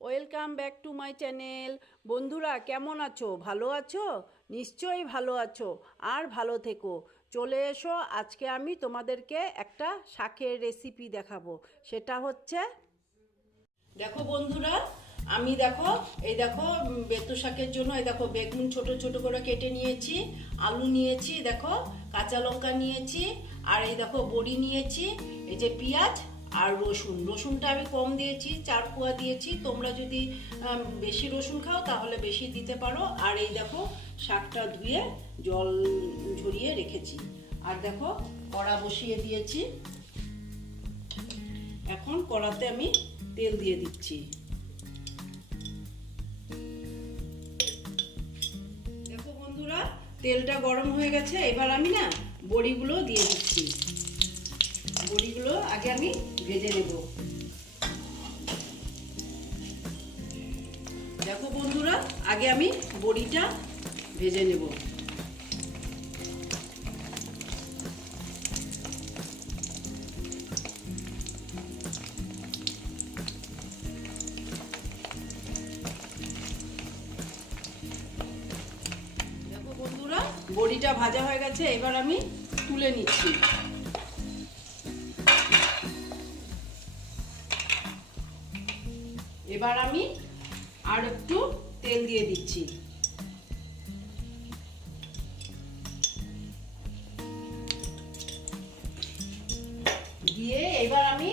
Welcome back to my channel বন্ধুরা, কেমন আছো? ভালো আছো? নিশ্চয়ই ভালো আছো। আর ভালো থেকো। চলে এসো, আজকে আমি তোমাদেরকে একটা শাকের রেসিপি দেখাবো। সেটা হচ্ছে, দেখো বন্ধুরা, আমি দেখো, এই দেখো বেতু শাকের জন্য, এই দেখো, বেগুন ছোট ছোট করে কেটে নিয়েছি, আলু নিয়েছি, দেখো, কাঁচা লঙ্কা নিয়েছি, আর এই দেখো, বড়ি নিয়েছি, এই যে পেঁয়াজ আর রসুন। রসুনটা আমি কম দিয়েছি, চার কোয়া দিয়েছি। তোমরা যদি বেশি রসুন খাও তাহলে বেশি দিতে পারো। আর এই দেখো, শাকটা ধুয়ে জল ঝরিয়ে রেখেছি। আর দেখো, কড়া বসিয়ে দিয়েছি। এখন কড়াতে আমি তেল দিয়ে দিচ্ছি। দেখো বন্ধুরা, তেলটা গরম হয়ে গেছে। এবার আমি না বড়িগুলো দিয়ে দিচ্ছি। বড়িগুলো আগে আমি ভেজে নেব। দেখো বন্ধুরা, আগে আমি বড়িটা ভেজে নেব। বড়িটা ভাজা হয়ে গেছে, এবার আমি তুলে নিচ্ছি। এবার আমি আর একটু তেল দিয়ে দিচ্ছি। দিয়ে এবার আমি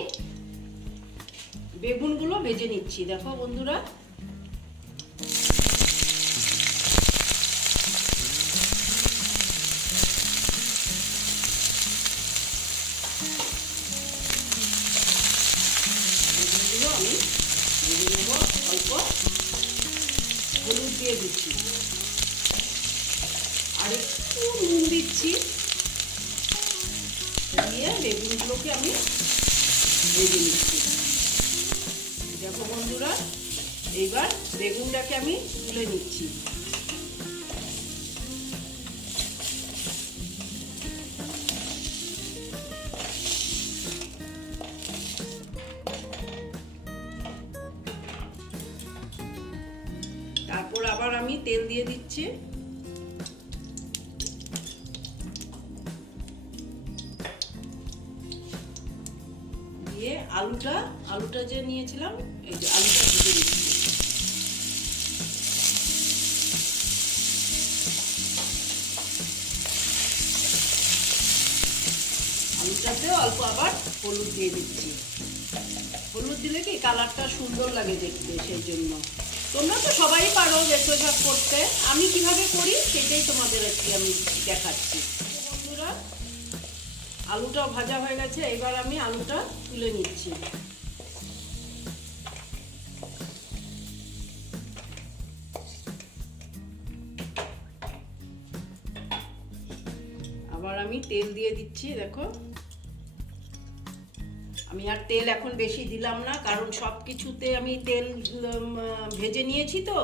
বেগুনগুলো ভেজে নিচ্ছি। দেখো বন্ধুরা দিয়ে দিচ্ছি। আর একটু নুন দিচ্ছি। দিয়ে বেগুনগুলোকে আমি ভেজে নিচ্ছি। দেখো বন্ধুরা, এইবার বেগুনটাকে আমি তুলে নিচ্ছি। তেল দিয়ে দিচ্ছি। দিয়ে আলুটা আলুটা যে নিয়েছিলাম, এই যে আলুটা দিচ্ছি আলুটাতেও অল্প আবার হলুদ দিয়ে দিচ্ছি। হলুদ দিলে কি কালারটা সুন্দর লাগে দেখতে, সেই জন্য। তোমরা তো সবাই পারো শাক করতে। আমি কীভাবে করি সেটাই তোমাদের আজকে আমি দেখাচ্ছি। বন্ধুরা, আলুটাও ভাজা হয়ে গেছে, এবার আমি আলুটা তুলে নিচ্ছি। আবার আমি তেল দিয়ে দিচ্ছি, দেখো। আমি আর তেল এখন বেশি দিলাম না, কারণ সব কিছুতে আমি তেল ভেজে নিয়েছি তো,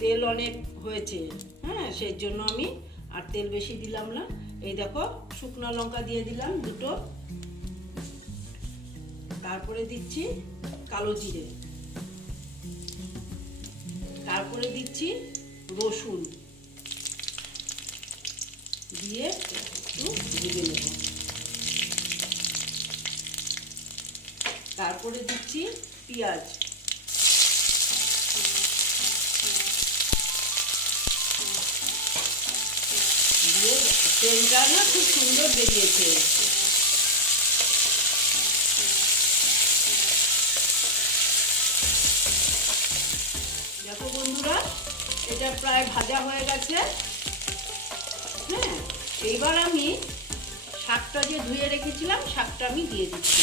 তেল অনেক হয়েছে। হ্যাঁ সেই জন্য আমি আর তেল বেশি দিলাম না। এই দেখো, শুকনো লঙ্কা দিয়ে দিলাম দুটো। তারপরে দিচ্ছি কালো জিরে। তারপরে দিচ্ছি রসুন। দিয়ে একটু ভেজে নেব। তারপরে দিচ্ছি পেঁয়াজ। তেলটা না খুব সুন্দর বেরিয়েছে। দেখো বন্ধুরা, এটা প্রায় ভাজা হয়ে গেছে। হ্যাঁ এইবার আমি শাকটা যে ধুয়ে রেখেছিলাম, শাকটা আমি দিয়ে দিচ্ছি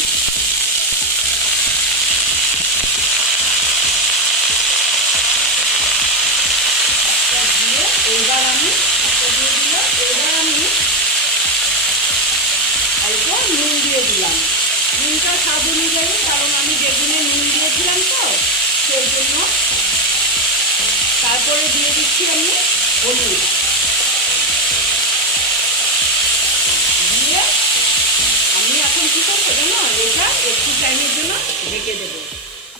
শাকটা দিয়ে এবার আমি শাকটা দিয়ে দিলাম এবার আমি অল্প নুন দিয়ে দিলাম। নুনটা স্বাদ অনুযায়ী, কারণ আমি বেগুনে নুন দিয়েছিলাম তো, সেই জন্য। তারপরে দিয়ে দিচ্ছি আমি হলুদ। দিয়ে আমি এখন কি করব জানো? এটা একটু টাইমের জন্য ঢেকে দেবো।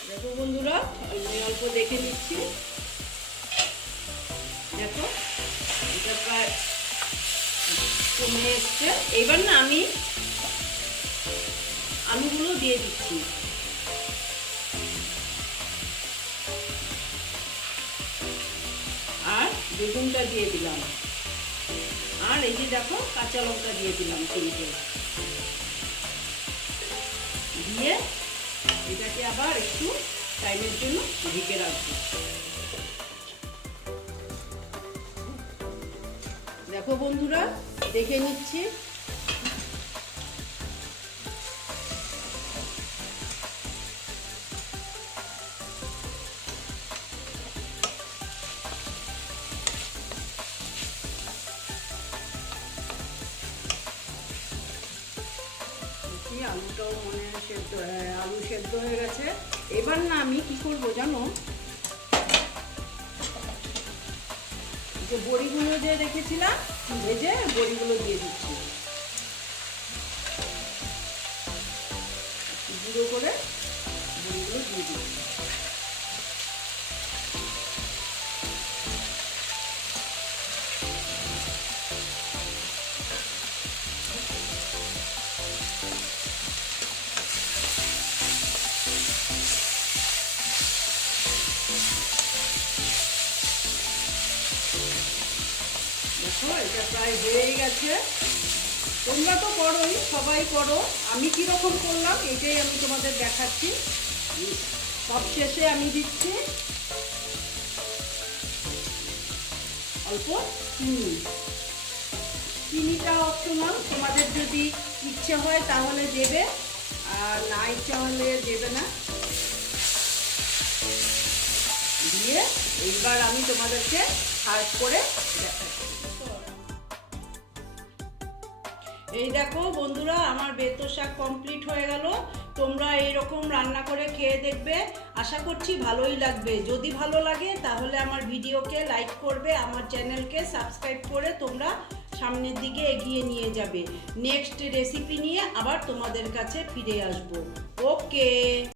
দেখো বন্ধুরা, আমি অল্প দেখে নিচ্ছি দেখো, এটা প্রায় কমে এসছে। এবার না আমি আলুগুলো দিয়ে দিচ্ছি। আর বেগুনটা দিয়ে দিলাম। আর এই যে দেখো কাঁচা লঙ্কা দিয়ে দিলাম তিনটে। দিয়ে এটাকে আবার একটু টাইমের জন্য ঢেকে রাখব। দেখো বন্ধুরা, দেখে নিচ্ছি। আলুটাও মনে সেদ্ধ আলু সেদ্ধ হয়ে গেছে। এবার না আমি কি করব জানো? যে বড়িগুলো যে রেখেছিলাম, ভেজে বড়িগুলো দিয়ে দিচ্ছি। গুঁড়ো করে বড়িগুলো দিয়ে দিচ্ছি। দেখো এটা প্রায় হয়েই গেছে। তোমরা তো করোই, সবাই করো। আমি কীরকম করলাম, এটাই আমি তোমাদের দেখাচ্ছি। সব শেষে আমি দিচ্ছি অল্প চিনি। চিনিটা অপশনাল তোমাদের যদি ইচ্ছে হয় তাহলে দেবে, আর না ইচ্ছে হলে দেবে না। দিয়ে এইবার আমি তোমাদেরকে সার্ভ করে দেখাচ্ছি। এই দেখো বন্ধুরা, আমার বেতো শাক কমপ্লিট হয়ে গেল। তোমরা এইরকম রান্না করে খেয়ে দেখবে। আশা করছি ভালোই লাগবে। যদি ভালো লাগে, তাহলে আমার ভিডিওকে লাইক করবে, আমার চ্যানেলকে সাবস্ক্রাইব করে তোমরা সামনের দিকে এগিয়ে নিয়ে যাবে। নেক্সট রেসিপি নিয়ে আবার তোমাদের কাছে ফিরে আসব। ওকে